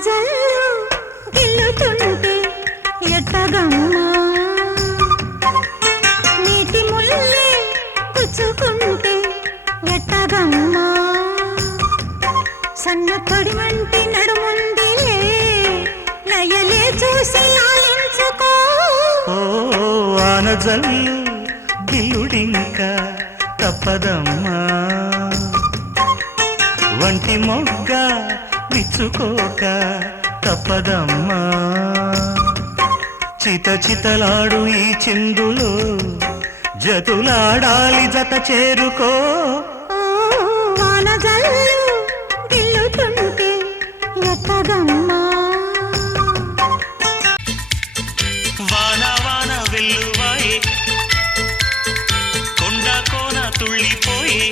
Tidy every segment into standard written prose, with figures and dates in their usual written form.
వానజల్లు గిల్లుతుంటే ఎట్టగమ్మా నీటి ముల్లే గుచ్చుకుంటే ఎట్టగమ్మా సన్న తొడిమంటి నడుముందిలే నయలే చూసి ఆలించుకో వానజల్లు గిల్లుడింక తప్పదమ్మా వంటి మొగ్గ విచ్చుకోక తప్పదమ్మా చితచితలాడు ఈ చిందులో జతులాడాలి జత చేరుకో వానజల్లు గిల్లుతుంటే ఎట్టగమ్మా వాన వాన వెల్లువాయి కొండ కోన తుళ్ళిపోయి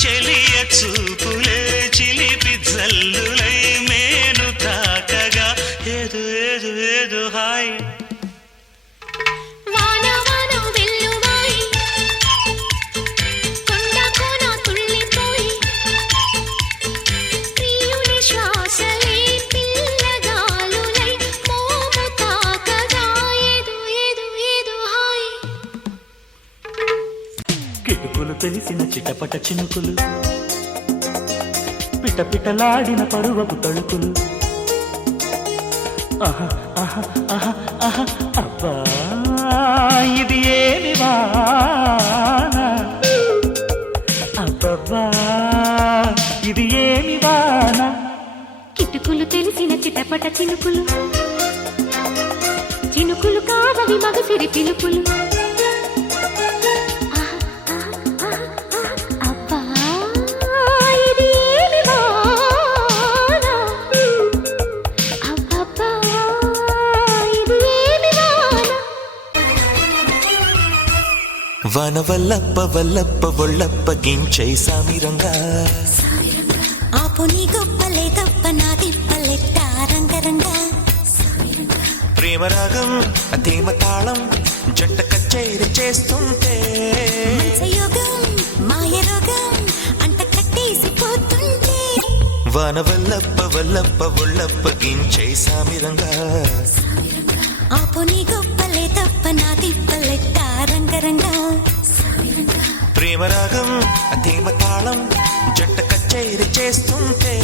చెలియ చూపులే చిలిపి జల్లులై మేను తాకగా ఏదు ఏదు ఏదు హాయ్ వాన వాన వెల్లువాయి కొండ కోన తుళ్ళిపోయి ప్రియుని శ్వాసలే పిల్లగాలులై మోము తాకగా ఏదు ఏదు ఏదు హాయ్ కిటుకులు తెలిసిన చిటపట చినుకులు పిటపిటలాడిన పరువపు తడుకులు ఆహా ఆహా ఆహా ఆహా అబ్బా ఇది ఏమి వాన అబ్బబ్బా ఇది ఏమి వాన కిటుకులు తెలిసిన చిటపట చినుకులు చినుకులు కావవి మగసిరి పిలుపులు అబ్బా ఇది ఏమి వాన అబ్బబ్బా ఇది ఏమి వాన వన వల్లప్ప వల్లప్ప ఒళ్ళప్ప గించై సామిరంగా ఆపు నీ గొప్పలే తప్ప నా తిప్పలెట్ట రంగరంగా ప్రేమరాగం తేమ తాళం జంట కచేరి చేస్తుంటే యోగం మాయ రోగం అంట కట్టేసిపోతుంటే వన వల్లప్ప వల్లప్ప ఒళ్ళప్ప గించై సామిరంగా ఆపు నీ గొప్పలే తప్ప నా తిప్పలెట్ట రంగరంగా ప్రేమరాగం తేమ తాళం జంట కచేరి చేస్తుంటే